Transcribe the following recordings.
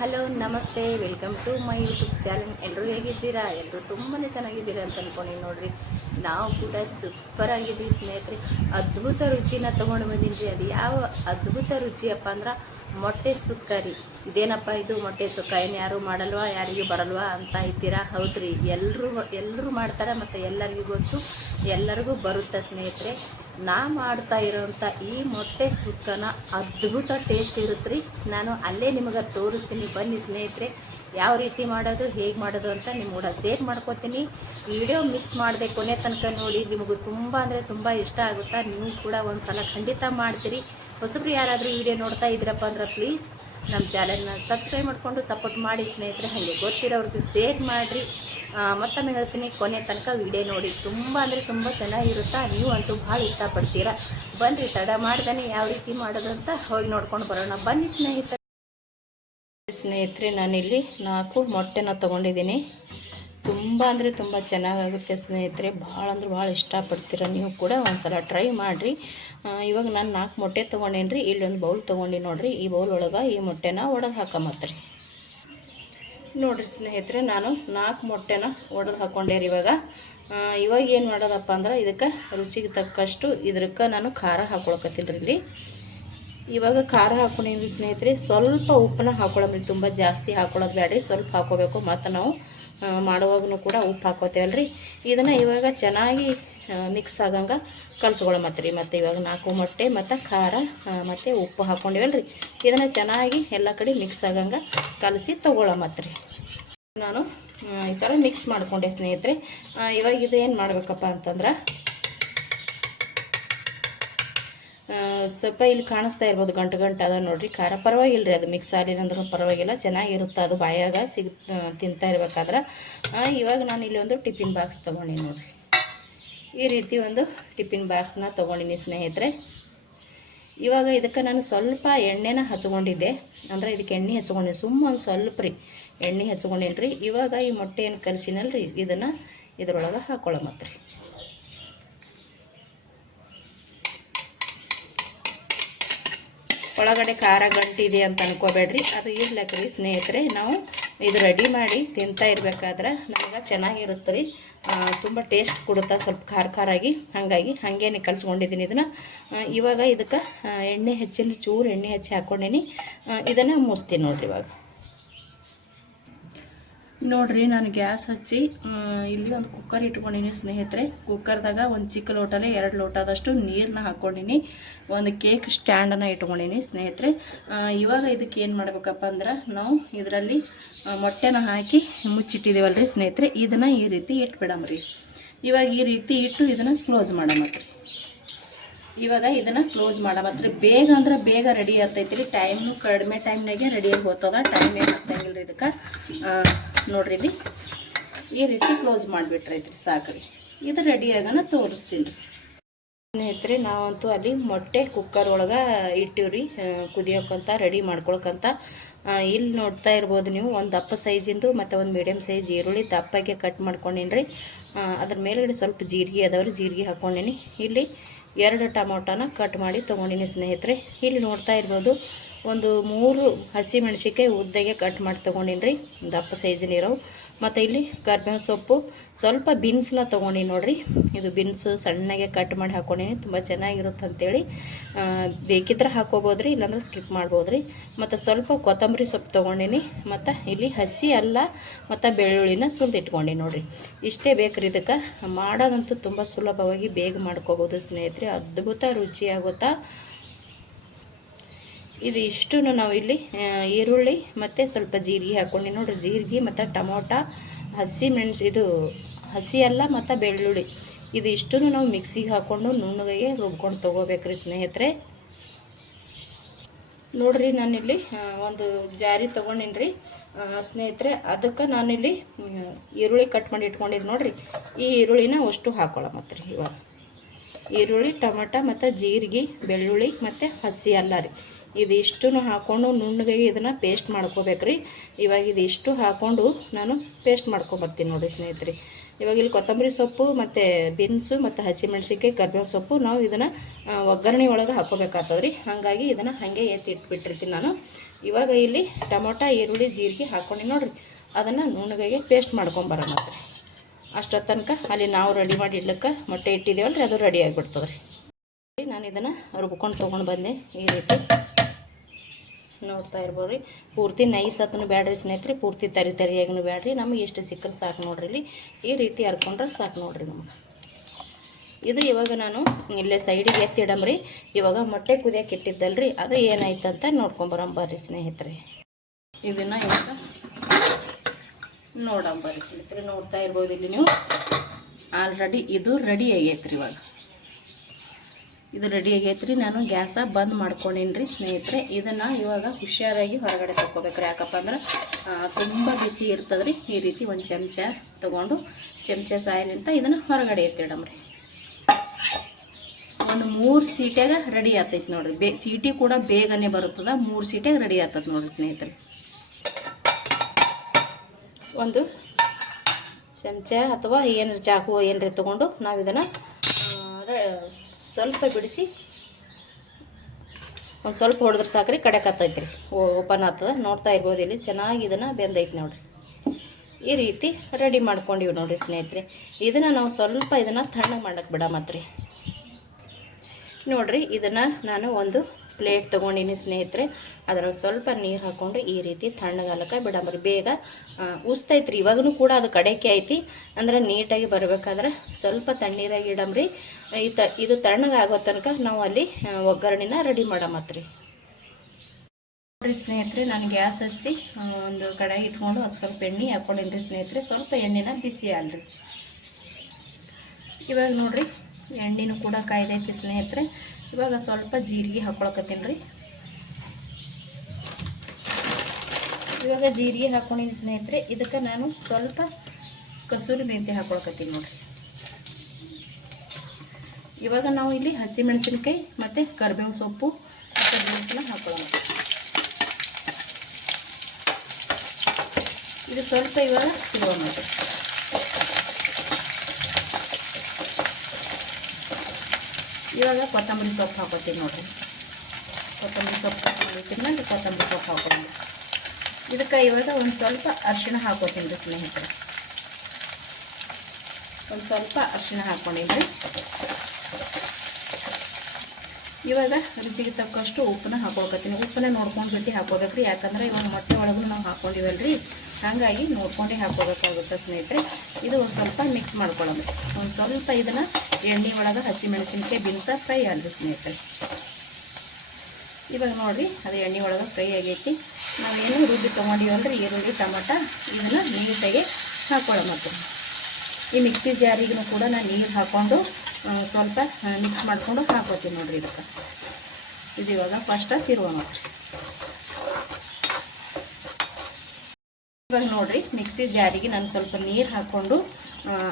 Hello ನಮಸ್ತೆ, welcome to my YouTube channel. ಎಲ್ಲರೂ ಹೇಗಿದ್ದೀರಾ? ಎಲ್ಲರೂ ತುಂಬಾ ಚೆನ್ನಾಗಿದ್ದೀರಾ ಅಂತ ಅಂದ್ಕೊಂಡು ನೋಡಿರಿ. ನಾವು ಕೂಡ ಸೂಪರ್ ಆಗಿದ್ದೀವಿ ಸ್ನೇಹಿತರೆ. ಅದ್ಭುತ ರುಚಿನ ತೊಗೊಂಡು ಬಂದಿದ್ವಿ. ಅದು ಯಾವ ಅದ್ಭುತ ರುಚಿಯಪ್ಪ ಅಂದ್ರೆ ಮೊಟ್ಟೆ ಸುಕ್ಕ ರೀ. ಇದೇನಪ್ಪ ಇದು ಮೊಟ್ಟೆ ಸುಕ್ಕ, ಏನು ಯಾರು ಮಾಡಲ್ವಾ, ಯಾರಿಗೂ ಬರಲ್ವಾ ಅಂತ ಇದ್ದೀರಾ? ಹೌದ್ರಿ, ಎಲ್ಲರೂ ಮಾಡ್ತಾರೆ ಮತ್ತು ಎಲ್ಲರಿಗೂ ಗೊತ್ತು, ಎಲ್ಲರಿಗೂ ಬರುತ್ತೆ ಸ್ನೇಹಿತರೆ. ನಾ ಮಾಡ್ತಾ ಇರೋವಂಥ ಈ ಮೊಟ್ಟೆ ಸುಕ್ಕನ ಅದ್ಭುತ ಟೇಸ್ಟ್ ಇರುತ್ತೆ ರೀ. ನಾನು ಅಲ್ಲೇ ನಿಮಗೆ ತೋರಿಸ್ತೀನಿ, ಬನ್ನಿ ಸ್ನೇಹಿತರೆ. ಯಾವ ರೀತಿ ಮಾಡೋದು, ಹೇಗೆ ಮಾಡೋದು ಅಂತ ನಿಮ್ಮ ಕೂಡ ಶೇರ್ ಮಾಡ್ಕೊತೀನಿ. ವಿಡಿಯೋ ಮಿಸ್ ಮಾಡದೆ ಕೊನೆ ತನಕ ನೋಡಿ. ನಿಮಗೂ ತುಂಬ ಅಂದರೆ ತುಂಬ ಇಷ್ಟ ಆಗುತ್ತಾ. ನೀವು ಕೂಡ ಒಂದು ಸಲ ಖಂಡಿತ ಮಾಡ್ತೀರಿ. ಹೊಸಬ್ರು ಯಾರಾದರೂ ವಿಡಿಯೋ ನೋಡ್ತಾ ಇದ್ದೀರಪ್ಪ ಅಂದ್ರೆ ಪ್ಲೀಸ್ ನಮ್ಮ ಚಾನಲ್ನ ಸಬ್ಸ್ಕ್ರೈಬ್ ಮಾಡಿಕೊಂಡು ಸಪೋರ್ಟ್ ಮಾಡಿ ಸ್ನೇಹಿತರೆ. ಹಾಗೆ ಗೊತ್ತಿರೋರಿಗೆ ಶೇರ್ ಮಾಡಿರಿ. ಮತ್ತೊಮ್ಮೆ ಹೇಳ್ತೀನಿ, ಕೊನೆ ತನಕ ವಿಡಿಯೋ ನೋಡಿ. ತುಂಬ ಅಂದರೆ ತುಂಬ ಚೆನ್ನಾಗಿರುತ್ತಾ. ನೀವು ಅಂತೂ ಭಾಳ ಇಷ್ಟಪಡ್ತೀರಾ. ಬನ್ನಿ, ತಡ ಮಾಡ್ದೇ ಯಾವ ರೀತಿ ಮಾಡೋದು ಅಂತ ಹೋಗಿ ನೋಡ್ಕೊಂಡು ಬರೋಣ. ಬನ್ನಿ ಸ್ನೇಹಿತರೆ, ನಾನಿಲ್ಲಿ 4 ಮೊಟ್ಟೆನ ತೊಗೊಂಡಿದ್ದೀನಿ. ತುಂಬ ಅಂದರೆ ತುಂಬ ಚೆನ್ನಾಗಾಗುತ್ತೆ ಸ್ನೇಹಿತರೆ. ಭಾಳ ಅಂದ್ರೆ ಭಾಳ ಇಷ್ಟಪಡ್ತೀರ. ನೀವು ಕೂಡ ಒಂದು ಸಲ ಟ್ರೈ ಮಾಡಿರಿ. ಇವಾಗ ನಾನು 4 ಮೊಟ್ಟೆ ತೊಗೊಂಡೇನಿ ರೀ. ಇಲ್ಲೊಂದು ಬೌಲ್ ತೊಗೊಂಡು ನೋಡಿರಿ. ಈ ಬೌಲ್ ಒಳಗೆ ಈ ಮೊಟ್ಟೆನ ಒಡೆದು ಹಾಕಮತ್ರಿ. ನೋಡಿರಿ ಸ್ನೇಹಿತರೆ, ನಾನು 4 ಮೊಟ್ಟೆನ ಒಡೆದು ಹಾಕ್ಕೊಂಡೆ ರೀ. ಇವಾಗ ಏನು ಮಾಡೋದಪ್ಪ ಅಂದ್ರೆ ಇದಕ್ಕೆ ರುಚಿಗೆ ತಕ್ಕಷ್ಟು ಇದಕ್ಕೆ ನಾನು ಖಾರ ಹಾಕ್ಕೊಳಕತ್ತೀನಿ ರೀ. ಇಲ್ಲಿ ಇವಾಗ ಖಾರ ಹಾಕ್ಕೊಂಡಿದ್ವಿ ಸ್ನೇಹಿತರೆ. ಸ್ವಲ್ಪ ಉಪ್ಪನ್ನ ಹಾಕ್ಕೊಳ್ಳೋದ್ರಿ. ತುಂಬ ಜಾಸ್ತಿ ಹಾಕ್ಕೊಳ್ಳೋದು ಬೇಡ್ರಿ, ಸ್ವಲ್ಪ ಹಾಕ್ಕೋಬೇಕು. ಮತ್ತು ನಾವು ಮಾಡುವಾಗೂ ಕೂಡ ಉಪ್ಪು ಹಾಕ್ಕೋತೇವಲ್ರಿ. ಇದನ್ನು ಇವಾಗ ಚೆನ್ನಾಗಿ ಮಿಕ್ಸ್ ಆಗಂಗೆ ಕಲಿಸ್ಕೊಳ್ಳೋಮತ್ರಿ. ಮತ್ತು ಇವಾಗ 4 ಮೊಟ್ಟೆ ಮತ್ತು ಖಾರ ಮತ್ತು ಉಪ್ಪು ಹಾಕ್ಕೊಂಡಿವಲ್ರಿ. ಇದನ್ನು ಚೆನ್ನಾಗಿ ಎಲ್ಲ ಕಡೆ ಮಿಕ್ಸ್ ಆಗಂಗೆ ಕಲಸಿ ತೊಗೊಳಮತ್ರಿ. ನಾನು ಈ ಥರ ಮಿಕ್ಸ್ ಮಾಡಿಕೊಂಡೆ ಸ್ನೇಹಿತರೆ. ಇವಾಗ ಇದು ಏನು ಮಾಡಬೇಕಪ್ಪ ಅಂತಂದ್ರೆ, ಸ್ವಲ್ಪ ಇಲ್ಲಿ ಕಾಣಿಸ್ತಾ ಇರ್ಬೋದು ಗಂಟು ಅದ ನೋಡಿರಿ. ಖಾರ ಪರವಾಗಿಲ್ಲ ರೀ, ಅದು ಮಿಕ್ಸ್ ಆಗಿಲ್ಲಂದ್ರೂ ಪರವಾಗಿಲ್ಲ, ಚೆನ್ನಾಗಿರುತ್ತೆ. ಅದು ಬಾಯಾಗ ತಿಂತಾ ಇರ್ಬೇಕಾದ್ರೆ. ಇವಾಗ ನಾನು ಇಲ್ಲಿ ಒಂದು ಟಿಫಿನ್ ಬಾಕ್ಸ್ ತೊಗೊಂಡಿನಿ ನೋಡಿರಿ. ಈ ರೀತಿ ಒಂದು ಟಿಫಿನ್ ಬಾಕ್ಸ್ನ ತೊಗೊಂಡಿನಿ ಸ್ನೇಹಿತರೆ. ಇವಾಗ ಇದಕ್ಕೆ ನಾನು ಸ್ವಲ್ಪ ಎಣ್ಣೆನ ಹಚ್ಕೊಂಡಿದ್ದೆ. ಅಂದರೆ ಇದಕ್ಕೆ ಎಣ್ಣೆ ಹಚ್ಕೊಂಡೆ, ಒಂದು ಸ್ವಲ್ಪ ರೀ ಎಣ್ಣೆ ಹಚ್ಕೊಂಡೇನಿ ರೀ. ಇವಾಗ ಈ ಮೊಟ್ಟೆ ಏನು ಕಲಸಿನಲ್ರಿ, ಇದನ್ನು ಇದ್ರೊಳಗೆ ಹಾಕ್ಕೊಳ್ಳೋಮತ್ರಿ. ಒಳಗಡೆ ಖಾರ ಗಂಟಿದೆ ಅಂತ ಅನ್ಕೋಬೇಡ್ರಿ, ಅದು ಇರ್ಲಕ್ರಿ ಸ್ನೇಹಿತರೆ. ನಾವು ಇದು ರೆಡಿ ಮಾಡಿ ತಿಂತಾ ಇರಬೇಕಾದ್ರೆ ನಮಗೆ ಚೆನ್ನಾಗಿರುತ್ತೆ ರೀ. ತುಂಬ ಟೇಸ್ಟ್ ಕೊಡುತ್ತಾ, ಸ್ವಲ್ಪ ಖಾರಾಗಿ. ಹಾಗೇನೆ ಕಲಿಸ್ಕೊಂಡಿದ್ದೀನಿ ಇದನ್ನು. ಇವಾಗ ಇದಕ್ಕೆ ಎಣ್ಣೆ ಹೆಚ್ಚಿನ ಚೂರು ಎಣ್ಣೆ ಹಚ್ಚಿ ಹಾಕ್ಕೊಂಡೇನಿ. ಇದನ್ನು ಮುಚ್ತೀನಿ ನೋಡಿರಿ. ಇವಾಗ ನೋಡಿರಿ, ನಾನು ಗ್ಯಾಸ್ ಹಚ್ಚಿ ಇಲ್ಲಿ ಒಂದು ಕುಕ್ಕರ್ ಇಟ್ಕೊಂಡಿನಿ ಸ್ನೇಹಿತರೆ. ಕುಕ್ಕರ್ದಾಗ ಒಂದು ಚಿಕ್ಕ ಲೋಟಲ್ಲೇ 2 ಲೋಟದಷ್ಟು ನೀರನ್ನ ಹಾಕ್ಕೊಂಡಿನಿ. ಒಂದು ಕೇಕ್ ಸ್ಟ್ಯಾಂಡನ್ನು ಇಟ್ಕೊಂಡಿನಿ ಸ್ನೇಹಿತರೆ. ಇವಾಗ ಇದಕ್ಕೆ ಏನು ಮಾಡಬೇಕಪ್ಪ ಅಂದ್ರೆ, ನಾವು ಇದರಲ್ಲಿ ಮೊಟ್ಟೆನ ಹಾಕಿ ಮುಚ್ಚಿಟ್ಟಿದ್ದೀವಲ್ರಿ ಸ್ನೇಹಿತರೆ. ಇದನ್ನು ಈ ರೀತಿ ಇಟ್ಬಿಡಮ್ರಿ. ಇವಾಗ ಈ ರೀತಿ ಇಟ್ಟು ಇದನ್ನು ಕ್ಲೋಸ್ ಮಾಡಮತ್ರಿ. ಇವಾಗ ಇದನ್ನು ಕ್ಲೋಸ್ ಮಾಡಮತ್ರಿ. ಬೇಗ ಅಂದ್ರೆ ಬೇಗ ರೆಡಿ ಆಗ್ತೈತಿ ರೀ. ಟೈಮ್ನು ಕಡಿಮೆ ಟೈಮ್ನಾಗೆ ರೆಡಿಯಾಗಿ ಹೋಗ್ತದ. ಟೈಮ್ ಏನು ಆಗ್ತಂಗಿಲ್ಲ ರೀ ಇದಕ್ಕೆ. ನೋಡ್ರಿ, ಇಲ್ಲಿ ಈ ರೀತಿ ಕ್ಲೋಸ್ ಮಾಡಿಬಿಟ್ರೈತ್ರಿ, ಸಾಕ್ರಿ. ಇದು ರೆಡಿಯಾಗನ ತೋರಿಸ್ತೀನಿ ರೀ ಸ್ನೇಹಿತರೆ. ನಾವಂತೂ ಅಲ್ಲಿ ಮೊಟ್ಟೆ ಕುಕ್ಕರ್ ಒಳಗೆ ಇಟ್ಟಿವ್ರಿ ಕುದಿಯೋಕ್ಕಂತ, ರೆಡಿ ಮಾಡ್ಕೊಳಕ್ಕಂತ. ಇಲ್ಲಿ ನೋಡ್ತಾ ಇರ್ಬೋದು ನೀವು, ಒಂದು ದಪ್ಪ ಸೈಜಿಂದು ಮತ್ತು ಒಂದು ಮೀಡಿಯಮ್ ಸೈಜ್ ಈರುಳ್ಳಿ ದಪ್ಪಗೆ ಕಟ್ ಮಾಡ್ಕೊಂಡಿನಿ ರೀ. ಅದ್ರ ಮೇಲ್ಗಡೆ ಸ್ವಲ್ಪ ಜೀರಿಗೆ ಅದಾವ್ರಿ, ಜೀರಿಗೆ ಹಾಕ್ಕೊಂಡಿನಿ. ಇಲ್ಲಿ 2 ಟೊಮೊಟೊನ ಕಟ್ ಮಾಡಿ ತೊಗೊಂಡಿನಿ ಸ್ನೇಹಿತರೆ. ಇಲ್ಲಿ ನೋಡ್ತಾ ಇರ್ಬೋದು, ಒಂದು 3 ಹಸಿ ಮೆಣಸಿನ್ಕಾಯಿ ಉದ್ದಗೆ ಕಟ್ ಮಾಡಿ ತೊಗೊಂಡಿನಿ ರೀ, ದಪ್ಪ ಸೈಜಿನಿರೋ. ಮತ್ತು ಇಲ್ಲಿ ಕರ್ಬೇವಿನ ಸೊಪ್ಪು, ಸ್ವಲ್ಪ ಬೀನ್ಸ್ನ ತೊಗೊಂಡಿನಿ ನೋಡಿರಿ. ಇದು ಬೀನ್ಸು ಸಣ್ಣಗೆ ಕಟ್ ಮಾಡಿ ಹಾಕ್ಕೊಂಡಿನಿ, ತುಂಬ ಚೆನ್ನಾಗಿರುತ್ತೆ ಅಂಥೇಳಿ. ಬೇಕಿದ್ರೆ ಹಾಕ್ಕೋಬೋದು ರೀ, ಇಲ್ಲಾಂದ್ರೆ ಸ್ಕಿಪ್ ಮಾಡ್ಬೋದು ರೀ. ಮತ್ತು ಸ್ವಲ್ಪ ಕೊತ್ತಂಬರಿ ಸೊಪ್ಪು ತೊಗೊಂಡಿನಿ. ಮತ್ತು ಇಲ್ಲಿ ಹಸಿ ಅಲ್ಲ ಮತ್ತು ಬೆಳ್ಳುಳ್ಳಿನ ಸುರಿದಿಟ್ಕೊಂಡಿನಿ ನೋಡಿರಿ. ಇಷ್ಟೇ ಬೇಕ್ರಿ. ಇದಕ್ಕೆ ಮಾಡೋದಂತೂ ತುಂಬ ಸುಲಭವಾಗಿ ಬೇಗ ಮಾಡ್ಕೋಬೋದು ಸ್ನೇಹಿತರೆ. ಅದ್ಭುತ ರುಚಿಯಾಗುತ್ತಾ. ಇದು ಇಷ್ಟು ನಾವು ಇಲ್ಲಿ ಈರುಳ್ಳಿ ಮತ್ತು ಸ್ವಲ್ಪ ಜೀರಿಗೆ ಹಾಕ್ಕೊಂಡು ನೋಡಿರಿ. ಜೀರಿಗೆ ಮತ್ತು ಟೊಮೊಟೊ, ಇದು ಹಸಿ ಅಲ್ಲ ಮತ್ತು ಬೆಳ್ಳುಳ್ಳಿ, ಇದು ಇಷ್ಟು ನಾವು ಮಿಕ್ಸಿಗೆ ಹಾಕ್ಕೊಂಡು ನುಣ್ಣಗೆ ರುಬ್ಕೊಂಡು ತೊಗೋಬೇಕ್ರಿ ಸ್ನೇಹಿತರೆ. ನೋಡಿರಿ, ನಾನಿಲ್ಲಿ ಒಂದು ಜಾರಿ ತೊಗೊಂಡಿನಿ ರೀ ಸ್ನೇಹಿತರೆ. ಅದಕ್ಕೆ ನಾನಿಲ್ಲಿ ಈರುಳ್ಳಿ ಕಟ್ ಮಾಡಿ ಇಟ್ಕೊಂಡಿದ್ದು ನೋಡಿರಿ. ಈ ಈರುಳ್ಳಿನ ಅಷ್ಟು ಹಾಕ್ಕೊಳ್ಳೋಮತ್ರಿ. ಇವಾಗ ಈರುಳ್ಳಿ, ಟೊಮೊಟೊ ಮತ್ತು ಜೀರಿಗೆ, ಬೆಳ್ಳುಳ್ಳಿ ಮತ್ತು ಹಸಿ ಅಲ್ಲ ರೀ, ಇದಿಷ್ಟು ಹಾಕ್ಕೊಂಡು ನುಣ್ಣಗೆ ಇದನ್ನು ಪೇಸ್ಟ್ ಮಾಡ್ಕೋಬೇಕ್ರಿ. ಇವಾಗ ಇದಿಷ್ಟು ಹಾಕ್ಕೊಂಡು ನಾನು ಪೇಸ್ಟ್ ಮಾಡ್ಕೊಬರ್ತೀನಿ ನೋಡಿರಿ ಸ್ನೇಹಿತರೆ. ಇವಾಗ ಇಲ್ಲಿ ಕೊತ್ತಂಬರಿ ಸೊಪ್ಪು ಮತ್ತು ಬೀನ್ಸು ಮತ್ತು ಹಸಿಮೆಣ್ಸಿನ್ಕಾಯಿ ಕರ್ಬೇವಿನ ಸೊಪ್ಪು ನಾವು ಇದನ್ನು ಒಗ್ಗರಣೆ ಒಳಗೆ ಹಾಕ್ಕೋಬೇಕಾಗ್ತದೆ ರೀ. ಹಾಗಾಗಿ ಇದನ್ನು ಹಾಗೆ ಎತ್ತಿಟ್ಬಿಟ್ಟಿರ್ತೀನಿ ನಾನು. ಇವಾಗ ಇಲ್ಲಿ ಟೊಮೊಟೊ, ಈರುಳ್ಳಿ, ಜೀರಿಗೆ ಹಾಕ್ಕೊಂಡು ನೋಡಿರಿ, ಅದನ್ನು ನುಣ್ಣಗೆ ಪೇಸ್ಟ್ ಮಾಡ್ಕೊಂಬರೋಣ. ಮತ್ತು ಅಷ್ಟರ ತನಕ ಅಲ್ಲಿ ನಾವು ರೆಡಿ ಮಾಡಿ ಇಡ್ಲಿಕ್ಕೆ ಮೊಟ್ಟೆ ಇಟ್ಟಿದ್ದೇವಲ್ರಿ, ಅದು ರೆಡಿ ಆಗಿಬಿಡ್ತದೆ ರೀ. ನಾನು ಇದನ್ನು ರುಬ್ಕೊಂಡು ತೊಗೊಂಡು ಬಂದೆ. ಈ ರೀತಿ ನೋಡ್ತಾ ಇರ್ಬೋದು ರೀ. ಪೂರ್ತಿ ನೈಸ್ ಹತ್ತೂ ಬ್ಯಾಡ್ರಿ ಸ್ನೇಹಿತರೆ, ಪೂರ್ತಿ ತರಿಯಾಗೂ ಬ್ಯಾಡ್ರಿ. ನಮಗೆ ಎಷ್ಟು ಸಿಕ್ಕರೆ ಸಾಕು ನೋಡ್ರಿ. ಇಲ್ಲಿ ಈ ರೀತಿ ಹರ್ಕೊಂಡ್ರೆ ಸಾಕು ನೋಡ್ರಿ ನಮಗೆ. ಇದು ಇವಾಗ ನಾನು ಇಲ್ಲೇ ಸೈಡಿಗೆ ಎತ್ತಿಡಮ್ರಿ. ಇವಾಗ ಮೊಟ್ಟೆ ಕುದಿಯೋಕೆ ಇಟ್ಟಿದ್ದಲ್ರಿ, ಅದು ಏನಾಯ್ತು ಅಂತ ನೋಡ್ಕೊಂಬರಂಬರ್ರಿ ಸ್ನೇಹಿತರೆ. ಇದನ್ನು ಇವಾಗ ನೋಡಂಬರ್ರಿ ಸ್ನೇಹಿತರೆ. ನೋಡ್ತಾ ಇರ್ಬೋದು ಇಲ್ಲಿ ನೀವು ಆಲ್ರೆಡಿ ಇದು ರೆಡಿ ಆಗೈತ್ರಿ. ಇವಾಗ ಇದು ರೆಡಿ ಆಗೈತ್ರಿ. ನಾನು ಗ್ಯಾಸ ಬಂದ್ ಮಾಡ್ಕೊಂಡೀನಿ ಸ್ನೇಹಿತರೆ. ಇದನ್ನು ಇವಾಗ ಹುಷಾರಾಗಿ ಹೊರಗಡೆ ತಗೋಬೇಕ್ರಿ. ಯಾಕಪ್ಪ ಅಂದ್ರೆ ತುಂಬ ಬಿಸಿ ಇರ್ತದ್ರಿ. ಈ ರೀತಿ ಒಂದು ಚಮಚ ತೊಗೊಂಡು ಚಮಚ ಸಾಯಲಿಂತ ಇದನ್ನು ಹೊರಗಡೆ ಎತ್ತಿಡಮ್ರಿ. ಒಂದು 3 ಸೀಟ್ಯಾಗ ರೆಡಿ ಆಗ್ತೈತಿ ನೋಡ್ರಿ. ಸೀಟಿ ಕೂಡ ಬೇಗನೆ ಬರುತ್ತದ. 3 ಸೀಟ್ಯಾಗ ರೆಡಿ ಆಗ್ತದೆ ನೋಡ್ರಿ ಸ್ನೇಹಿತರೆ. ಒಂದು ಚಮಚ ಅಥವಾ ಏನಾರು ಚಾಕು ಏನಾರ ತೊಗೊಂಡು ನಾವು ಇದನ್ನು ಸ್ವಲ್ಪ ಬಿಡಿಸಿ ಒಂದು ಸ್ವಲ್ಪ ಹೊಡೆದ್ರೆ ಸಾಕ್ರಿ, ಕಡೆಕತ್ತೈತೆ ರೀ, ಓಪನ್ ಆಗ್ತದೆ. ನೋಡ್ತಾ ಇರ್ಬೋದು ಇಲ್ಲಿ ಚೆನ್ನಾಗಿ ಇದನ್ನು ಬೆಂದೈತೆ ನೋಡಿರಿ. ಈ ರೀತಿ ರೆಡಿ ಮಾಡ್ಕೊಂಡಿವಿ ನೋಡಿರಿ ಸ್ನೇಹಿತರೆ. ಇದನ್ನು ನಾವು ಸ್ವಲ್ಪ ಇದನ್ನು ತಣ್ಣಗೆ ಮಾಡಕ್ಕೆ ಬಿಡಮತ್ರಿ. ನೋಡಿರಿ, ಇದನ್ನು ನಾನು ಒಂದು ಪ್ಲೇಟ್ ತೊಗೊಂಡಿನಿ ಸ್ನೇಹಿತರೆ. ಅದ್ರಾಗ ಸ್ವಲ್ಪ ನೀರು ಹಾಕ್ಕೊಂಡು ಈ ರೀತಿ ತಣ್ಣಗಾಲಕ್ಕೆ ಬಿಡಂಬ್ರಿ. ಬೇಗ ಉಸ್ತೈತ್ರಿ. ಇವಾಗೂ ಕೂಡ ಅದು ಕಡೆಕೆ ಐತಿ ಅಂದ್ರೆ ನೀಟಾಗಿ ಬರಬೇಕಾದ್ರೆ ಸ್ವಲ್ಪ ತಣ್ಣೀರಾಗಿ ಇಡಂಬ್ರಿ. ಇದು ತಣ್ಣಗಾಗೋ ತನಕ ನಾವು ಅಲ್ಲಿ ಒಗ್ಗರಣೆನ ರೆಡಿ ಮಾಡಮತ್ರಿ. ನೋಡಿರಿ ಸ್ನೇಹಿತರೆ, ನಾನು ಗ್ಯಾಸ್ ಹಚ್ಚಿ ಒಂದು ಕಡಾಯಿ ಇಟ್ಕೊಂಡು ಅದು ಸ್ವಲ್ಪ ಎಣ್ಣೆ ಹಾಕ್ಕೊಂಡಿನಿ ಸ್ನೇಹಿತರೆ. ಸ್ವಲ್ಪ ಎಣ್ಣೆನ ಬಿಸಿ ಅಲ್ರಿ. ಇವಾಗ ನೋಡಿರಿ ಎಣ್ಣೆನೂ ಕೂಡ ಕಾಯ್ದೈತಿ ಸ್ನೇಹಿತರೆ. ಇವಾಗ ಸ್ವಲ್ಪ ಜೀರಿಗೆ ಹಾಕ್ಕೊಳಕತ್ತೀನಿ ರೀ. ಇವಾಗ ಜೀರಿಗೆ ಹಾಕ್ಕೊಂಡಿನಿ ಸ್ನೇಹಿತರೆ. ಇದಕ್ಕೆ ನಾನು ಸ್ವಲ್ಪ ಕಸೂರಿ ಮೆಂತ್ಯ ಹಾಕ್ಕೊಳಕತ್ತೀನಿ ನೋಡಿರಿ. ಇವಾಗ ನಾವು ಇಲ್ಲಿ ಹಸಿಮೆಣಸಿನ್ಕಾಯಿ ಮತ್ತು ಕರಿಬೇವು ಸೊಪ್ಪು ಮತ್ತು ಬೀನ್ಸನ್ನ ಹಾಕ್ಕೊಳ್ಳೋಣ. ಇದು ಸ್ವಲ್ಪ ಇವಾಗ ಸಿಗೋಣ. ಇವಾಗ ಕೊತ್ತಂಬರಿ ಸೊಪ್ಪು ಹಾಕೋತೀನಿ ನೋಡಿರಿ. ಕೊತ್ತಂಬರಿ ಸೊಪ್ಪು ಹಾಕೊಂಡಿದ್ದೀನಿ. ಕೊತ್ತಂಬರಿ ಸೊಪ್ಪು ಹಾಕೊಂಡು ಇದಕ್ಕೆ ಇವಾಗ ಒಂದು ಸ್ವಲ್ಪ ಅರಿಶಿಣ ಹಾಕೋತೀನಿ ರೀ ಸ್ನೇಹಿತರೆ. ಒಂದು ಸ್ವಲ್ಪ ಅರಿಶಿಣ ಹಾಕ್ಕೊಂಡಿದ್ರಿ. ಇವಾಗ ರುಚಿಗೆ ತಕ್ಕಷ್ಟು ಉಪ್ಪನ್ನ ಹಾಕೋಕತ್ತೀನಿ. ಉಪ್ಪನ್ನ ನೋಡ್ಕೊಂಡು ಬಿಟ್ಟು ಹಾಕೋಬೇಕ್ರಿ. ಯಾಕಂದ್ರೆ ಇವಾಗ ಮೊಟ್ಟೆ ಒಳಗೂ ನಾವು ಹಾಕ್ಕೊಂಡಿವಲ್ರಿ, ಹಾಗಾಗಿ ನೋಡ್ಕೊಂಡೇ ಹಾಕೋಬೇಕಾಗುತ್ತೆ ಸ್ನೇಹಿತರೆ. ಇದು ಒಂದು ಸ್ವಲ್ಪ ಮಿಕ್ಸ್ ಮಾಡ್ಕೊಳ್ಳೋದು. ಒಂದು ಸ್ವಲ್ಪ ಇದನ್ನು ಎಣ್ಣೆ ಒಳಗೆ ಹಸಿಮೆಣಸಿನ್ಕಾಯಿ ಬೀನ್ಸ ಫ್ರೈ ಆಗಲಿ ಸ್ನೇಹಿತರೆ. ಇವಾಗ ನೋಡಿರಿ, ಅದು ಎಣ್ಣೆ ಒಳಗೆ ಫ್ರೈ ಆಗೈತಿ. ನಾವೇನು ರುಬ್ಬಿ ತೊಗೊಂಡಿವಲ್ರಿ ಈರುಳ್ಳಿ ಟೊಮಟ, ಇದನ್ನು ನೀಟಾಗಿ ಹಾಕೊಳ್ಳೋದು. ಈ ಮಿಕ್ಸಿ ಜಾರಿಗೂ ಕೂಡ ನಾನು ನೀರು ಹಾಕ್ಕೊಂಡು ಸ್ವಲ್ಪ ಮಿಕ್ಸ್ ಮಾಡಿಕೊಂಡು ಹಾಕೋತೀನಿ ನೋಡಿರಿ ಇದಕ್ಕೆ. ಇದು ಇವಾಗ ಫಸ್ಟ್ ತಿರುವ ನೋಡಿರಿ. ಇವಾಗ ನೋಡಿರಿ, ಮಿಕ್ಸಿ ಜಾರಿಗೆ ನಾನು ಸ್ವಲ್ಪ ನೀರು ಹಾಕ್ಕೊಂಡು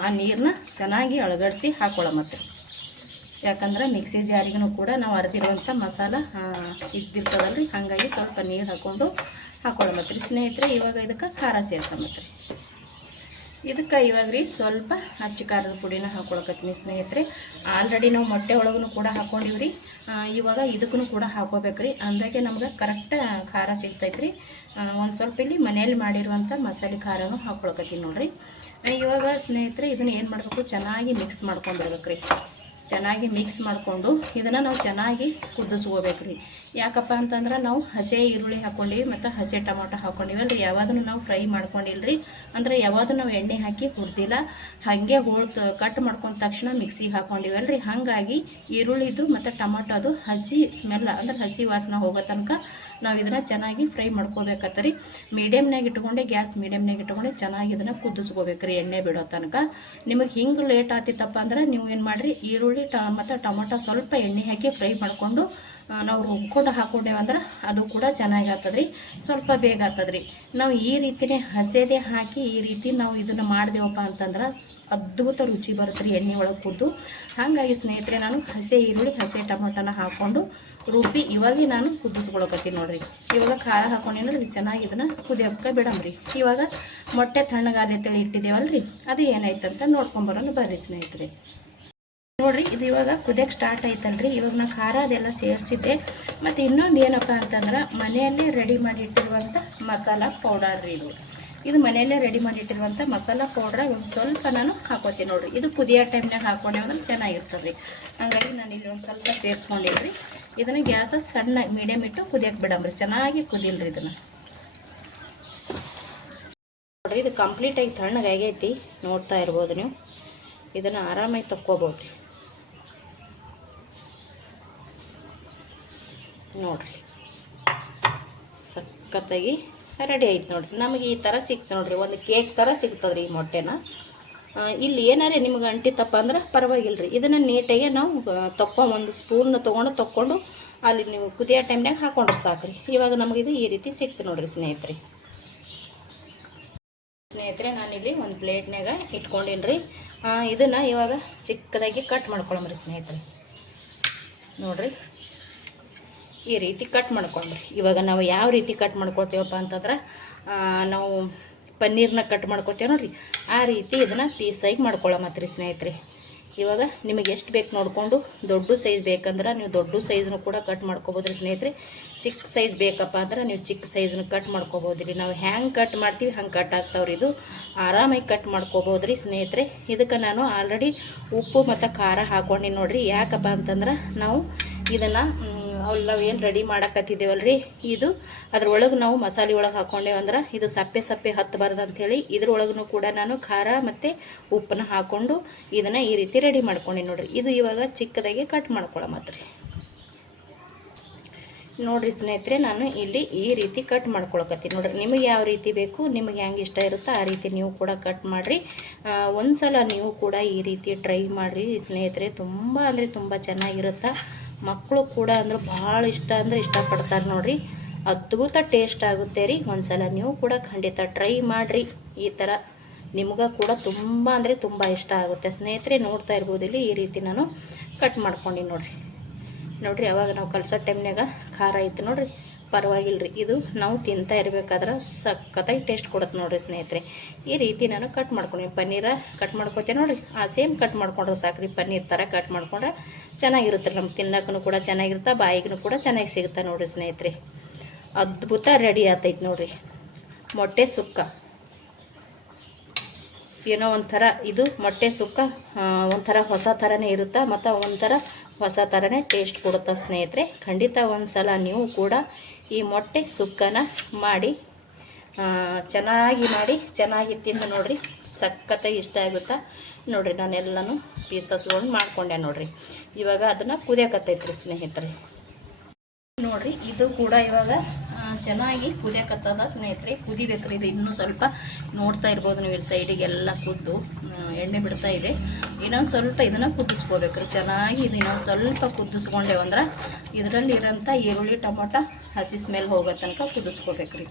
ಆ ನೀರನ್ನ ಚೆನ್ನಾಗಿ ಅಳಗಡಿಸಿ ಹಾಕೊಳ್ಳೋಮತ್ರಿ. ಯಾಕಂದ್ರೆ ಮಿಕ್ಸಿ ಜಾರಿಗೂ ಕೂಡ ನಾವು ಅರೆದಿರುವಂಥ ಮಸಾಲ ಇದ್ದಿರ್ತದಲ್ರಿ, ಹಾಗಾಗಿ ಸ್ವಲ್ಪ ನೀರು ಹಾಕ್ಕೊಂಡು ಹಾಕೊಳ್ಳೋಮತ್ರಿ ಸ್ನೇಹಿತರೆ. ಇವಾಗ ಇದಕ್ಕೆ ಖಾರ ಸೇರ್ಸಮತ್ರಿ. ಇದಕ್ಕೆ ಇವಾಗ ರೀ ಸ್ವಲ್ಪ ಹಚ್ಚಿ ಖಾರದ ಪುಡಿನ ಹಾಕ್ಕೊಳಕತ್ತೀನಿ ಸ್ನೇಹಿತರೆ. ಆಲ್ರೆಡಿ ನಾವು ಮೊಟ್ಟೆ ಒಳಗೂ ಕೂಡ ಹಾಕ್ಕೊಂಡಿವ್ರಿ. ಇವಾಗ ಇದಕ್ಕೂ ಕೂಡ ಹಾಕೋಬೇಕ್ರಿ. ಅಂದಾಗೆ ನಮ್ಗೆ ಕರೆಕ್ಟ್ ಖಾರ ಸಿಗ್ತೈತ್ರಿ. ಒಂದು ಸ್ವಲ್ಪ ಇಲ್ಲಿ ಮನೆಯಲ್ಲಿ ಮಾಡಿರುವಂಥ ಮಸಾಲೆ ಖಾರನೂ ಹಾಕ್ಕೊಳಕತ್ತೀನಿ ನೋಡಿರಿ. ಇವಾಗ ಸ್ನೇಹಿತರೆ ಇದನ್ನು ಏನು ಮಾಡಬೇಕು, ಚೆನ್ನಾಗಿ ಮಿಕ್ಸ್ ಮಾಡ್ಕೊಂಡಿರ್ಬೇಕ್ರಿ. ಚೆನ್ನಾಗಿ ಮಿಕ್ಸ್ ಮಾಡಿಕೊಂಡು ಇದನ್ನು ನಾವು ಚೆನ್ನಾಗಿ ಕುದಿಸ್ಕೋಬೇಕ್ರಿ. ಯಾಕಪ್ಪ ಅಂತಂದ್ರೆ ನಾವು ಹಸಿ ಈರುಳ್ಳಿ ಹಾಕ್ಕೊಂಡಿವಿ ಮತ್ತು ಹಸಿ ಟೊಮೊಟೊ ಹಾಕ್ಕೊಂಡಿವಲ್ರಿ. ಯಾವಾದನ್ನು ನಾವು ಫ್ರೈ ಮಾಡ್ಕೊಂಡಿಲ್ರಿ, ಅಂದರೆ ಯಾವುದು ನಾವು ಎಣ್ಣೆ ಹಾಕಿ ಹುರಿದಿಲ್ಲ, ಹಾಗೆ ಕಟ್ ಮಾಡ್ಕೊಂಡ ತಕ್ಷಣ ಮಿಕ್ಸಿಗೆ ಹಾಕ್ಕೊಂಡಿವಲ್ರಿ. ಹಾಗಾಗಿ ಈರುಳ್ಳಿದು ಮತ್ತು ಟೊಮೊಟೊದು ಹಸಿ ಸ್ಮೆಲ್ ಅಂದ್ರೆ ಹಸಿ ವಾಸನೆ ಹೋಗೋ ತನಕ ನಾವು ಇದನ್ನು ಚೆನ್ನಾಗಿ ಫ್ರೈ ಮಾಡ್ಕೋಬೇಕತ್ತರಿ. ಮೀಡಿಯಮ್ನಾಗ ಇಟ್ಕೊಂಡೆ, ಗ್ಯಾಸ್ ಮೀಡಿಯಮ್ನಾಗ ಇಟ್ಕೊಂಡೆ ಚೆನ್ನಾಗಿ ಇದನ್ನು ಕುದಿಸ್ಕೋಬೇಕ್ರಿ ಎಣ್ಣೆ ಬಿಡೋ ತನಕ. ನಿಮಗೆ ಹಿಂಗೆ ಲೇಟ್ ಆಗ್ತಿತ್ತಪ್ಪ ಅಂದ್ರೆ ನೀವು ಏನು ಮಾಡಿರಿ, ಈರುಳ್ಳಿ ಮತ್ತು ಟೊಮೊಟೊ ಸ್ವಲ್ಪ ಎಣ್ಣೆ ಹಾಕಿ ಫ್ರೈ ಮಾಡಿಕೊಂಡು ನಾವು ರುಬ್ಕೊಂಡು ಹಾಕ್ಕೊಂಡೇವು ಅಂದ್ರೆ ಅದು ಕೂಡ ಚೆನ್ನಾಗಿ ಆಗ್ತದ್ರಿ, ಸ್ವಲ್ಪ ಬೇಗ ಆಗ್ತದ್ರಿ. ನಾವು ಈ ರೀತಿಯೇ ಹಸೆದೇ ಹಾಕಿ ಈ ರೀತಿ ನಾವು ಇದನ್ನು ಮಾಡಿದೆವಪ್ಪ ಅಂತಂದ್ರೆ ಅದ್ಭುತ ರುಚಿ ಬರುತ್ತೆ ರೀ ಎಣ್ಣೆ ಒಳಗೆ ಕುದ್ದು. ಹಾಗಾಗಿ ಸ್ನೇಹಿತರೆ ನಾನು ಹಸೆ ಈರುಳ್ಳಿ ಹಸೆ ಟೊಮೊಟೊನ ಹಾಕ್ಕೊಂಡು ರುಬ್ಬಿ ಇವಾಗೇ ನಾನು ಕುದಿಸ್ಕೊಳಕತ್ತೀನಿ ನೋಡಿರಿ. ಇವಾಗ ಖಾರ ಹಾಕ್ಕೊಂಡೇನ್ರಿ ಚೆನ್ನಾಗಿ ಇದನ್ನು ಕುದಿಯೋಕ್ಕೆ ಬಿಡಮ್ರಿ. ಇವಾಗ ಮೊಟ್ಟೆ ತಣ್ಣಗಾಲೆ ತಿಳಿ ಇಟ್ಟಿದ್ದೇವಲ್ರಿ, ಅದು ಏನಾಯ್ತಂತ ನೋಡ್ಕೊಂಬರೋಣ ಬರ್ರಿ ಸ್ನೇಹಿತರೆ. ನೋಡಿರಿ ಇದು ಇವಾಗ ಕುದಿಯೋಕ್ಕೆ ಸ್ಟಾರ್ಟ್ ಆಯ್ತಲ್ರಿ. ಇವಾಗ ನಾನು ಖಾರ ಅದೆಲ್ಲ ಸೇರಿಸಿದ್ದೆ. ಮತ್ತು ಇನ್ನೊಂದು ಏನಪ್ಪ ಅಂತಂದ್ರೆ ಮನೆಯಲ್ಲೇ ರೆಡಿ ಮಾಡಿಟ್ಟಿರುವಂಥ ಮಸಾಲ ಪೌಡರ್ ರೀ ಇದು ಮನೆಯಲ್ಲೇ ರೆಡಿ ಮಾಡಿಟ್ಟಿರುವಂಥ ಮಸಾಲ ಪೌಡ್ರ ಒಂದು ಸ್ವಲ್ಪ ನಾನು ಹಾಕೋತೀನಿ ನೋಡಿರಿ. ಇದು ಕುದಿಯೋ ಟೈಮ್ನಾಗ ಹಾಕ್ಕೊಂಡೆ ಅಂದ್ರೆ ಚೆನ್ನಾಗಿರ್ತದೆ ರೀ. ಹಾಗಾಗಿ ನಾನು ಇಲ್ಲಿ ಒಂದು ಸ್ವಲ್ಪ ಸೇರಿಸ್ಕೊಂಡಿಲ್ರಿ. ಇದನ್ನು ಗ್ಯಾಸ ಸಣ್ಣ ಮೀಡಿಯಮ್ ಇಟ್ಟು ಕುದಿಯೋಕ್ಕೆ ಬಿಡಮ್ರಿ, ಚೆನ್ನಾಗಿ ಕುದಿಲ್ರಿ ಇದನ್ನು. ನೋಡಿರಿ ಇದು ಕಂಪ್ಲೀಟಾಗಿ ತಣ್ಣಗಾಗೈತಿ, ನೋಡ್ತಾ ಇರ್ಬೋದು ನೀವು. ಇದನ್ನು ಆರಾಮಾಗಿ ತಕ್ಕೋಬೋದು ರೀ. ನೋಡಿರಿ ಸಖತ್ತಾಗಿ ರೆಡಿ ಆಯ್ತು ನೋಡಿರಿ. ನಮಗೆ ಈ ಥರ ಸಿಕ್ತು ನೋಡಿರಿ, ಒಂದು ಕೇಕ್ ಥರ ಸಿಗ್ತದೆ ರೀ ಈ ಮೊಟ್ಟೆನ. ಇಲ್ಲಿ ಏನಾರೇ ನಿಮ್ಗೆ ಅಂಟಿತಪ್ಪ ಅಂದ್ರೆ ಪರವಾಗಿಲ್ಲ ರೀ. ಇದನ್ನು ನೀಟಾಗಿ ನಾವು ಒಂದು ಸ್ಪೂನ್ನ ತೊಗೊಂಡು ಅಲ್ಲಿ ನೀವು ಕುದಿಯೋ ಟೈಮ್ನಾಗ ಹಾಕೊಂಡ್ರೆ ಸಾಕು ರೀ. ಇವಾಗ ನಮಗಿದು ಈ ರೀತಿ ಸಿಕ್ತು ನೋಡಿರಿ ಸ್ನೇಹಿತರೆ. ನಾನಿಲ್ಲಿ ಒಂದು ಪ್ಲೇಟ್ನಾಗ ಇಟ್ಕೊಂಡೀನಿ ರೀ. ಇದನ್ನು ಇವಾಗ ಚಿಕ್ಕದಾಗಿ ಕಟ್ ಮಾಡ್ಕೊಳಮ್ರಿ ಸ್ನೇಹಿತರೆ. ನೋಡಿರಿ ಈ ರೀತಿ ಕಟ್ ಮಾಡ್ಕೊಂಡ್ರಿ. ಇವಾಗ ನಾವು ಯಾವ ರೀತಿ ಕಟ್ ಮಾಡ್ಕೊಳ್ತೀವಪ್ಪ ಅಂತಂದ್ರೆ ನಾವು ಪನ್ನೀರ್ನ ಕಟ್ ಮಾಡ್ಕೊತೀವಿ ನೋಡಿರಿ, ಆ ರೀತಿ ಇದನ್ನು ಪೀಸಾಗಿ ಮಾಡ್ಕೊಳ್ಳೋಮತ್ರಿ ಸ್ನೇಹಿತರೆ. ಇವಾಗ ನಿಮಗೆ ಎಷ್ಟು ಬೇಕು ನೋಡಿಕೊಂಡು, ದೊಡ್ಡ ಸೈಜ್ ಬೇಕಂದ್ರೆ ನೀವು ದೊಡ್ಡ ಸೈಜ್ನು ಕೂಡ ಕಟ್ ಮಾಡ್ಕೊಬೋದು ರೀ ಸ್ನೇಹಿತರೆ. ಚಿಕ್ಕ ಸೈಜ್ ಬೇಕಪ್ಪ ಅಂದ್ರೆ ನೀವು ಚಿಕ್ಕ ಸೈಜ್ನ ಕಟ್ ಮಾಡ್ಕೊಬೋದು ರೀ. ನಾವು ಹ್ಯಾಂಗೆ ಕಟ್ ಮಾಡ್ತೀವಿ ಹಂಗೆ ಕಟ್ ಆಗ್ತಾವ್ರಿ. ಇದು ಆರಾಮಾಗಿ ಕಟ್ ಮಾಡ್ಕೊಬೋದು ರೀ ಸ್ನೇಹಿತರೆ. ಇದಕ್ಕೆ ನಾನು ಆಲ್ರೆಡಿ ಉಪ್ಪು ಮತ್ತು ಖಾರ ಹಾಕ್ಕೊಂಡು ನೋಡಿರಿ. ಯಾಕಪ್ಪ ಅಂತಂದ್ರೆ ನಾವು ಇದನ್ನು ನಾವು ಏನು ರೆಡಿ ಮಾಡಕತ್ತಿದ್ದೇವಲ್ರಿ, ಇದು ಅದ್ರೊಳಗೆ ನಾವು ಮಸಾಲೆ ಒಳಗೆ ಹಾಕ್ಕೊಂಡೇವು ಅಂದ್ರೆ ಇದು ಸಪ್ಪೆ ಹತ್ತಬಾರ್ದು ಅಂಥೇಳಿ ಇದ್ರೊಳಗೂ ಕೂಡ ನಾನು ಖಾರ ಮತ್ತು ಉಪ್ಪನ್ನ ಹಾಕ್ಕೊಂಡು ಇದನ್ನು ಈ ರೀತಿ ರೆಡಿ ಮಾಡ್ಕೊಂಡೆ ನೋಡಿರಿ. ಇದು ಇವಾಗ ಚಿಕ್ಕದಾಗಿ ಕಟ್ ಮಾಡ್ಕೊಳ್ಳೋಮತ್ರಿ. ನೋಡಿರಿ ಸ್ನೇಹಿತರೆ, ನಾನು ಇಲ್ಲಿ ಈ ರೀತಿ ಕಟ್ ಮಾಡ್ಕೊಳಕತ್ತೀನಿ ನೋಡಿರಿ. ನಿಮಗೆ ಯಾವ ರೀತಿ ಬೇಕು, ನಿಮಗೆ ಹೆಂಗೆ ಇಷ್ಟ ಇರುತ್ತೋ ಆ ರೀತಿ ನೀವು ಕೂಡ ಕಟ್ ಮಾಡಿರಿ. ಒಂದು ಸಲ ನೀವು ಕೂಡ ಈ ರೀತಿ ಟ್ರೈ ಮಾಡಿರಿ ಸ್ನೇಹಿತರೆ. ತುಂಬ ಅಂದರೆ ತುಂಬ ಚೆನ್ನಾಗಿರುತ್ತೆ. ಮಕ್ಕಳು ಕೂಡ ಅಂದ್ರೆ ಭಾಳ ಇಷ್ಟಪಡ್ತಾರೆ ನೋಡಿರಿ. ಅದ್ಭುತ ಟೇಸ್ಟ್ ಆಗುತ್ತೆ ರೀ. ಒಂದು ಸಲ ನೀವು ಕೂಡ ಖಂಡಿತ ಟ್ರೈ ಮಾಡಿರಿ. ಈ ಥರ ನಿಮ್ಗೆ ಕೂಡ ತುಂಬ ಅಂದರೆ ತುಂಬ ಇಷ್ಟ ಆಗುತ್ತೆ ಸ್ನೇಹಿತರೆ. ನೋಡ್ತಾ ಇರ್ಬೋದು ಇಲ್ಲಿ ಈ ರೀತಿ ನಾನು ಕಟ್ ಮಾಡ್ಕೊಂಡು ನೋಡಿರಿ. ಅವಾಗ ನಾವು ಕಲ್ಸೋ ಟೈಮ್ನಾಗ ಖಾರ ಐತೆ ನೋಡಿರಿ, ಪರವಾಗಿಲ್ಲ ರೀ. ಇದು ನಾವು ತಿಂತಾ ಇರಬೇಕಾದ್ರೆ ಸಖತ್ತಾಗಿ ಟೇಸ್ಟ್ ಕೊಡುತ್ತೆ ನೋಡಿರಿ ಸ್ನೇಹಿತರೆ. ಈ ರೀತಿ ನಾನು ಕಟ್ ಮಾಡ್ಕೊಂಡು ಪನ್ನೀರ ಕಟ್ ಮಾಡ್ಕೊತೇನೆ ನೋಡಿರಿ. ಸೇಮ್ ಕಟ್ ಮಾಡ್ಕೊಂಡ್ರೆ ಸಾಕ್ರಿ. ಪನ್ನೀರ್ ಥರ ಕಟ್ ಮಾಡ್ಕೊಂಡ್ರೆ ಚೆನ್ನಾಗಿರುತ್ತೆ ರೀ. ನಮ್ಗೆ ತಿನ್ನೋಕ್ಕೂ ಕೂಡ ಚೆನ್ನಾಗಿರುತ್ತೆ, ಬಾಯಿಗೂ ಕೂಡ ಚೆನ್ನಾಗಿ ಸಿಗುತ್ತೆ ನೋಡಿರಿ ಸ್ನೇಹಿತರೆ. ಅದ್ಭುತ ರೆಡಿ ಆಗ್ತೈತೆ ನೋಡಿರಿ ಮೊಟ್ಟೆ ಸುಕ್ಕ. ಏನೋ ಒಂಥರ ಇದು ಮೊಟ್ಟೆ ಸುಕ್ಕ ಒಂಥರ ಹೊಸ ಥರನೇ ಇರುತ್ತೆ, ಮತ್ತು ಒಂಥರ ಹೊಸ ಥರನೇ ಟೇಸ್ಟ್ ಕೊಡುತ್ತೆ ಸ್ನೇಹಿತರೆ. ಖಂಡಿತ ಒಂದು ಸಲ ನೀವು ಕೂಡ ಈ ಮೊಟ್ಟೆ ಸುಕ್ಕನ ಮಾಡಿ ಚೆನ್ನಾಗಿ ತಿಂದು ನೋಡಿರಿ. ಸಖತ್ತಾಗಿ ಇಷ್ಟ ಆಗುತ್ತಾ ನೋಡಿರಿ. ನಾನೆಲ್ಲನೂ ಪೀಸಸ್ಕೊಂಡು ಮಾಡ್ಕೊಂಡೆ ನೋಡಿರಿ. ಇವಾಗ ಅದನ್ನು ಕುದಿಯಕತ್ತೈತ್ರಿ ಸ್ನೇಹಿತರೆ. ನೋಡಿರಿ ಇದು ಕೂಡ ಇವಾಗ ಚೆನ್ನಾಗಿ ಕುದಿಯಕತ್ತದ ಸ್ನೇಹಿತರೆ. ಕುದಿಬೇಕ್ರಿ ಇದು ಇನ್ನೂ ಸ್ವಲ್ಪ. ನೋಡ್ತಾ ಇರ್ಬೋದು ನೀವು ಇಲ್ಲಿ ಸೈಡಿಗೆಲ್ಲ ಕುದ್ದು ಎಣ್ಣೆ ಬಿಡ್ತಾ ಇದೆ. ಇನ್ನೊಂದು ಸ್ವಲ್ಪ ಇದನ್ನು ಕುದಿಸ್ಕೋಬೇಕ್ರಿ ಚೆನ್ನಾಗಿ. ಇದು ಇನ್ನೊಂದು ಸ್ವಲ್ಪ ಕುದಿಸ್ಕೊಂಡೇವಂದ್ರೆ ಇದರಲ್ಲಿ ಇರೋಂಥ ಈರುಳ್ಳಿ ಟೊಮೊಟೊ ಹಸಿ ಸ್ಮೆಲ್ ಹೋಗೋ ತನಕ ಕುದಿಸ್ಕೋಬೇಕ್ರಿ.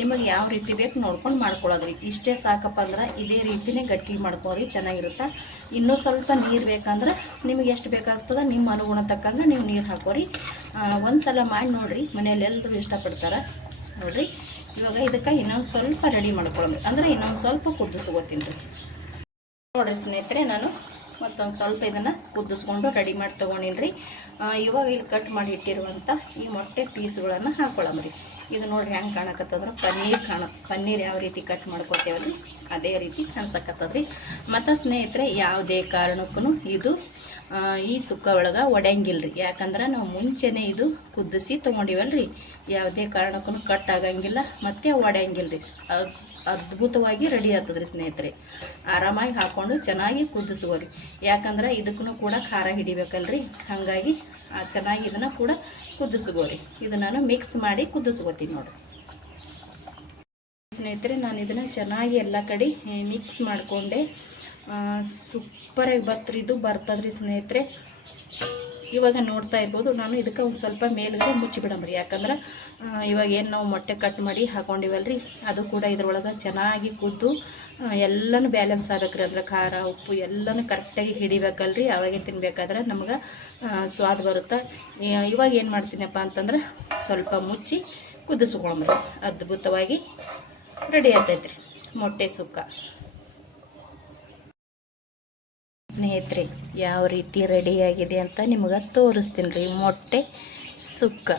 ನಿಮಗೆ ಯಾವ ರೀತಿ ಬೇಕು ನೋಡ್ಕೊಂಡು ಮಾಡ್ಕೊಳ್ಳೋದ್ರಿ. ಇಷ್ಟೇ ಸಾಕಪ್ಪ ಅಂದ್ರೆ ಇದೇ ರೀತಿನೇ ಗಟ್ಟಿ ಮಾಡ್ಕೊಳ್ರಿ, ಚೆನ್ನಾಗಿರುತ್ತೆ. ಇನ್ನೂ ಸ್ವಲ್ಪ ನೀರು ಬೇಕಂದ್ರೆ ನಿಮಗೆ ಎಷ್ಟು ಬೇಕಾಗ್ತದೆ ನಿಮ್ಮ ಅನುಗುಣ ತಕ್ಕಂಗೆ ನೀವು ನೀರು ಹಾಕೋರಿ. ಒಂದು ಸಲ ಮಾಡಿ ನೋಡಿರಿ, ಮನೆಯಲ್ಲಿ ಎಲ್ಲರೂ ಇಷ್ಟಪಡ್ತಾರೆ ನೋಡಿರಿ. ಇವಾಗ ಇದಕ್ಕೆ ಇನ್ನೊಂದು ಸ್ವಲ್ಪ ರೆಡಿ ಮಾಡ್ಕೊಳ್ಳೋಣ ಅಂದರೆ ಇನ್ನೊಂದು ಸ್ವಲ್ಪ ಕುದಿಸ್ಕೋತೀನಿ ರೀ. ನೋಡಿರಿ ಸ್ನೇಹಿತರೆ, ನಾನು ಮತ್ತೊಂದು ಸ್ವಲ್ಪ ಇದನ್ನು ಕುದಿಸ್ಕೊಂಡು ರೆಡಿ ಮಾಡಿ ತೊಗೊಂಡಿನಿ. ಇವಾಗ ಇಲ್ಲಿ ಕಟ್ ಮಾಡಿ ಇಟ್ಟಿರುವಂಥ ಈ ಮೊಟ್ಟೆ ಪೀಸ್ಗಳನ್ನು ಹಾಕ್ಕೊಳ್ಳಮ್ರಿ. ಇದು ನೋಡ್ರಿ ಹೆಂಗೆ ಕಾಣಕತ್ತಂದ್ರೆ ಪನ್ನೀರ್ ಯಾವ ರೀತಿ ಕಟ್ ಮಾಡ್ಕೊತೇವಲ್ರಿ ಅದೇ ರೀತಿ ಕಾಣಿಸಕತ್ತದ್ರಿ. ಮತ್ತು ಸ್ನೇಹಿತರೆ, ಯಾವುದೇ ಕಾರಣಕ್ಕೂ ಇದು ಈ ಸುಕ್ಕ ಒಳಗೆ ಒಡೆಯಂಗಿಲ್ಲ ರೀ. ಯಾಕಂದ್ರೆ ನಾವು ಮುಂಚೆನೇ ಇದು ಕುದಿಸಿ ತೊಗೊಂಡಿವಲ್ರಿ, ಯಾವುದೇ ಕಾರಣಕ್ಕೂ ಕಟ್ ಆಗಂಗಿಲ್ಲ ಮತ್ತು ಒಡೆಯಂಗಿಲ್ಲ ರೀ. ಅದ್ಭುತವಾಗಿ ರೆಡಿ ಆಗ್ತದ್ರಿ ಸ್ನೇಹಿತರೆ. ಆರಾಮಾಗಿ ಹಾಕ್ಕೊಂಡು ಚೆನ್ನಾಗಿ ಕುದಿಸ್ಕೋರಿ. ಯಾಕಂದ್ರೆ ಇದಕ್ಕೂ ಕೂಡ ಖಾರ ಹಿಡಿಬೇಕಲ್ರಿ, ಹಾಗಾಗಿ ಚೆನ್ನಾಗಿ ಇದನ್ನು ಕೂಡ ಕುದಿಸ್ಕೋರಿ. ಇದು ನಾನು ಮಿಕ್ಸ್ ಮಾಡಿ ಕುದಿಸ್ಕೋತೀನಿ ನೋಡಿರಿ ಸ್ನೇಹಿತರೆ. ನಾನು ಇದನ್ನು ಚೆನ್ನಾಗಿ ಎಲ್ಲ ಕಡೆ ಮಿಕ್ಸ್ ಮಾಡಿಕೊಂಡೆ. ಸೂಪರಾಗಿ ಬರ್ತದ್ರಿ ಇದು ಬರ್ತದ್ರಿ ಸ್ನೇಹಿತರೆ. ಇವಾಗ ನೋಡ್ತಾ ಇರ್ಬೋದು, ನಾನು ಇದಕ್ಕೆ ಒಂದು ಸ್ವಲ್ಪ ಮೇಲಿಗೆ ಮುಚ್ಚಿಬಿಡಂಬ್ರಿ. ಯಾಕಂದ್ರೆ ಇವಾಗ ಏನು ನಾವು ಮೊಟ್ಟೆ ಕಟ್ ಮಾಡಿ ಹಾಕೊಂಡಿವಲ್ರಿ, ಅದು ಕೂಡ ಇದ್ರೊಳಗೆ ಚೆನ್ನಾಗಿ ಕೂತು ಎಲ್ಲನೂ ಬ್ಯಾಲೆನ್ಸ್ ಆಗ್ಬೇಕ್ರಿ. ಅಂದ್ರೆ ಖಾರ ಉಪ್ಪು ಎಲ್ಲನೂ ಕರೆಕ್ಟಾಗಿ ಹಿಡಿಬೇಕಲ್ರಿ. ಅವಾಗೆ ತಿನ್ಬೇಕಾದ್ರೆ ನಮ್ಗೆ ಸ್ವಾದ ಬರುತ್ತೆ. ಇವಾಗ ಏನು ಮಾಡ್ತೀನಪ್ಪ ಅಂತಂದ್ರೆ ಸ್ವಲ್ಪ ಮುಚ್ಚಿ ಕುದಿಸ್ಕೊಂಡ್ರಿ. ಅದ್ಭುತವಾಗಿ ರೆಡಿ ಆಗ್ತೈತ್ರಿ ಮೊಟ್ಟೆ ಸುಕ್ಕ. ಸ್ನೇಹಿತರೆ, ಯಾವ ರೀತಿ ರೆಡಿಯಾಗಿದೆ ಅಂತ ನಿಮಗೆ ತೋರಿಸ್ತೀನಿ ರೀ. ಮೊಟ್ಟೆ ಸುಕ್ಕ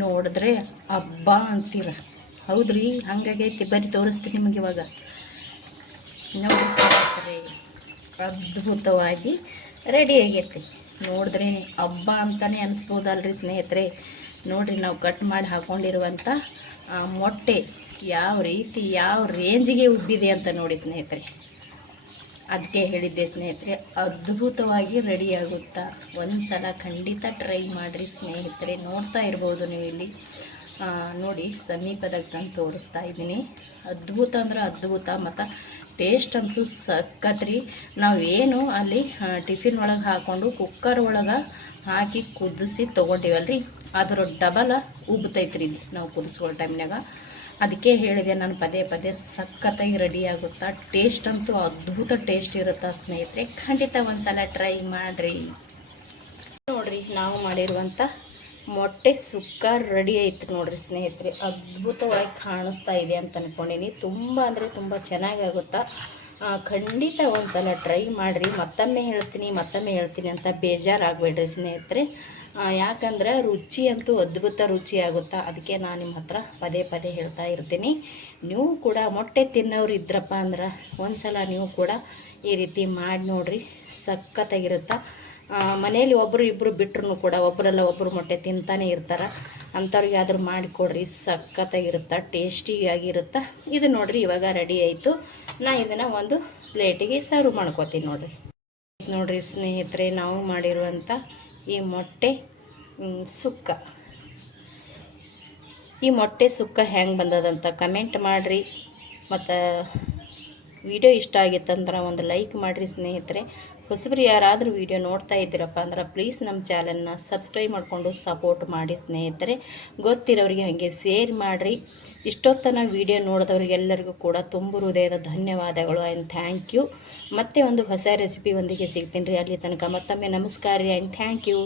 ನೋಡಿದ್ರೆ ಹಬ್ಬ ಅಂತೀರ, ಹೌದ್ರಿ, ಹಂಗಾಗೈತಿ. ಬರೀ ತೋರಿಸ್ತೀನಿ ನಿಮಗೆ ಇವಾಗ. ನೋಡಿ ಸ್ನೇಹಿತರೆ, ಅದ್ಭುತವಾಗಿ ರೆಡಿ ಆಗೈತಿ. ನೋಡಿದ್ರೆ ಹಬ್ಬ ಅಂತಲೇ ಅನಿಸ್ಬೋದಲ್ರಿ ಸ್ನೇಹಿತರೆ. ನೋಡಿರಿ, ನಾವು ಕಟ್ ಮಾಡಿ ಹಾಕ್ಕೊಂಡಿರುವಂಥ ಮೊಟ್ಟೆ ಯಾವ ರೀತಿ ಯಾವ ರೇಂಜಿಗೆ ಉಬ್ಬಿದೆ ಅಂತ ನೋಡಿ ಸ್ನೇಹಿತರೆ. ಅದಕ್ಕೆ ಹೇಳಿದ್ದೆ ಸ್ನೇಹಿತರೆ, ಅದ್ಭುತವಾಗಿ ರೆಡಿಯಾಗುತ್ತಾ. ಒಂದು ಸಲ ಖಂಡಿತ ಟ್ರೈ ಮಾಡಿರಿ ಸ್ನೇಹಿತರೆ. ನೋಡ್ತಾ ಇರ್ಬೋದು ನೀವು ಇಲ್ಲಿ ನೋಡಿ, ಸಮೀಪದಾಗ ತಂದು ತೋರಿಸ್ತಾ ಇದ್ದೀನಿ. ಅದ್ಭುತ ಅಂದ್ರೆ ಅದ್ಭುತ, ಮತ್ತು ಟೇಸ್ಟ್ ಅಂತೂ ಸಖತ್ರಿ. ನಾವೇನು ಅಲ್ಲಿ ಟಿಫಿನ್ ಒಳಗೆ ಹಾಕ್ಕೊಂಡು ಕುಕ್ಕರ್ ಒಳಗೆ ಹಾಕಿ ಕುದಿಸಿ ತೊಗೊಂಡಿವಲ್ರಿ, ಅದರ ಡಬಲ್ ಉಬ್ತೈತ್ರಿ ಇಲ್ಲಿ ನಾವು ಕುದಿಸ್ಕೊಳ್ಳೋ ಟೈಮ್ನಾಗ. ಅದಕ್ಕೆ ಹೇಳಿದೆ ನಾನು ಪದೇ ಪದೇ, ಸಖತ್ತಾಗಿ ರೆಡಿ ಆಗುತ್ತಾ. ಟೇಸ್ಟ್ ಅಂತೂ ಅದ್ಭುತ ಟೇಸ್ಟ್ ಇರುತ್ತಾ ಸ್ನೇಹಿತರೆ. ಖಂಡಿತ ಒಂದು ಸಲ ಟ್ರೈ ಮಾಡಿರಿ. ನೋಡಿರಿ, ನಾವು ಮಾಡಿರುವಂಥ ಮೊಟ್ಟೆ ಸುಕ್ಕ ರೆಡಿ ಆಯ್ತು ನೋಡಿರಿ ಸ್ನೇಹಿತರೆ. ಅದ್ಭುತವಾಗಿ ಕಾಣಿಸ್ತಾ ಇದೆ ಅಂತ ಅಂದ್ಕೊಂಡೀನಿ. ತುಂಬ ಅಂದರೆ ತುಂಬ ಚೆನ್ನಾಗಾಗುತ್ತಾ. ಖಂಡಿತ ಒಂದು ಸಲ ಟ್ರೈ ಮಾಡಿರಿ. ಮತ್ತೊಮ್ಮೆ ಹೇಳ್ತೀನಿ ಅಂತ ಬೇಜಾರಾಗಬೇಡ್ರಿ ಸ್ನೇಹಿತರೆ. ಯಾಕಂದ್ರೆ ರುಚಿ ಅಂತೂ ಅದ್ಭುತ ರುಚಿ ಆಗುತ್ತಾ. ಅದಕ್ಕೆ ನಾನು ನಿಮ್ಮ ಹತ್ರ ಪದೇ ಪದೇ ಹೇಳ್ತಾ ಇರ್ತೀನಿ. ನೀವು ಕೂಡ ಮೊಟ್ಟೆ ತಿನ್ನೋರು ಇದ್ರಪ್ಪ ಅಂದ್ರೆ ಒಂದು ಸಲ ನೀವು ಕೂಡ ಈ ರೀತಿ ಮಾಡಿ ನೋಡಿರಿ, ಸಖತ್ತಾಗಿರುತ್ತಾ. ಮನೇಲಿ ಒಬ್ಬರು ಇಬ್ಬರು ಬಿಟ್ಟರು ಕೂಡ ಒಬ್ಬರಲ್ಲ ಒಬ್ಬರು ಮೊಟ್ಟೆ ತಿಂತಾನೆ ಇರ್ತಾರೆ. ಅಂಥವ್ರಿಗೆ ಆದರೂ ಮಾಡಿಕೊಡ್ರಿ, ಸಖತ್ತಾಗಿರುತ್ತಾ, ಟೇಸ್ಟಿಯಾಗಿರುತ್ತಾ. ಇದು ನೋಡಿರಿ, ಇವಾಗ ರೆಡಿ ಆಯಿತು. ನಾ ಇದನ್ನು ಒಂದು ಪ್ಲೇಟಿಗೆ ಸರ್ವ್ ಮಾಡ್ಕೊತೀನಿ ನೋಡಿರಿ ಸ್ನೇಹಿತರೆ. ನಾವು ಮಾಡಿರುವಂಥ ಈ ಮೊಟ್ಟೆ ಸುಕ್ಕ, ಈ ಮೊಟ್ಟೆ ಸುಕ್ಕ ಹೆಂಗೆ ಬಂದದಂತ ಕಮೆಂಟ್ ಮಾಡಿರಿ. ಮತ್ತು ವಿಡಿಯೋ ಇಷ್ಟ ಆಗಿತ್ತಂದ್ರೆ ಒಂದು ಲೈಕ್ ಮಾಡಿರಿ ಸ್ನೇಹಿತರೆ. ಹೊಸಬ್ರು ಯಾರಾದರೂ ವಿಡಿಯೋ ನೋಡ್ತಾ ಇದ್ದೀರಪ್ಪ ಅಂದ್ರೆ ಪ್ಲೀಸ್ ನಮ್ಮ ಚಾನಲ್ನ ಸಬ್ಸ್ಕ್ರೈಬ್ ಮಾಡಿಕೊಂಡು ಸಪೋರ್ಟ್ ಮಾಡಿ ಸ್ನೇಹಿತರೆ. ಗೊತ್ತಿರೋರಿಗೆ ಹಾಗೆ ಶೇರ್ ಮಾಡಿರಿ. ಇಷ್ಟೊತ್ತನ ವಿಡಿಯೋ ನೋಡಿದವ್ರಿಗೆಲ್ಲರಿಗೂ ಕೂಡ ತುಂಬ ಹೃದಯದ ಧನ್ಯವಾದಗಳು ಆ್ಯಂಡ್ ಥ್ಯಾಂಕ್ ಯು. ಮತ್ತೆ ಒಂದು ಹೊಸ ರೆಸಿಪಿ ಒಂದಿಗೆ ಸಿಗ್ತೀನಿ ರೀ. ಅಲ್ಲಿ ತನಕ ಮತ್ತೊಮ್ಮೆ ನಮಸ್ಕಾರ ರೀ ಆ್ಯಂಡ್ ಥ್ಯಾಂಕ್ ಯು.